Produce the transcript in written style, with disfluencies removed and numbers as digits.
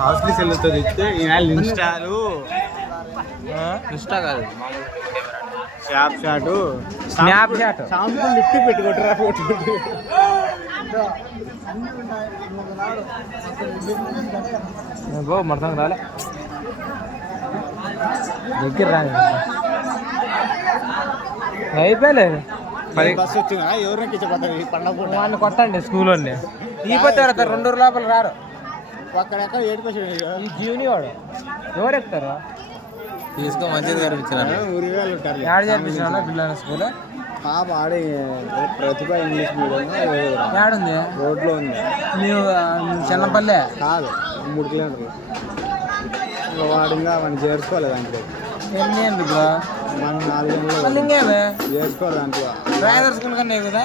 hostel సెల్లుతుంది ఇస్తే ఇన్స్టాలు ఇన్స్టా కాదు Snapchat Snapchat shampoo lift పెట్టుకుంటారా ఫోటో మర్థం రాలే దగ్గర రాదు అయిపోయలేదు బస్సు వచ్చిందా ఎవరికి ఇచ్చబడ్డారు పండగ వాడిని కొట్టండి స్కూల్ వాళ్ళని ఈ పొద్దు పెడతారు 2 రోజుల లోపల రారు అక్కడెక్కడ ఏడుకొచ్చి ఈ జీవని వాడు ఎవరు ఎక్కుతారు తీసుకో మంచిది కనిపించాను ఊరివేళ్ళు ఉంటారు యాడ్ చేర్పించిన పిల్లల స్కూల్ పాప ఆడే ప్రతిభ ఇంగ్లీష్ మీడియం యాడుంది రోడ్లో ఉంది నీవు చిన్నపల్లె కాదు 3 కిలోమీటర్లు వాడు ఇంకా మనం చేర్చుకోలేదు దాంట్లో ఎన్ని ఎందుకు మనం 4 గంటలు మళ్ళీ ఇంకేమే చేర్చుకోవాలి దాంట్లో డ్రైవర్ స్కూల్ కన్నా కదా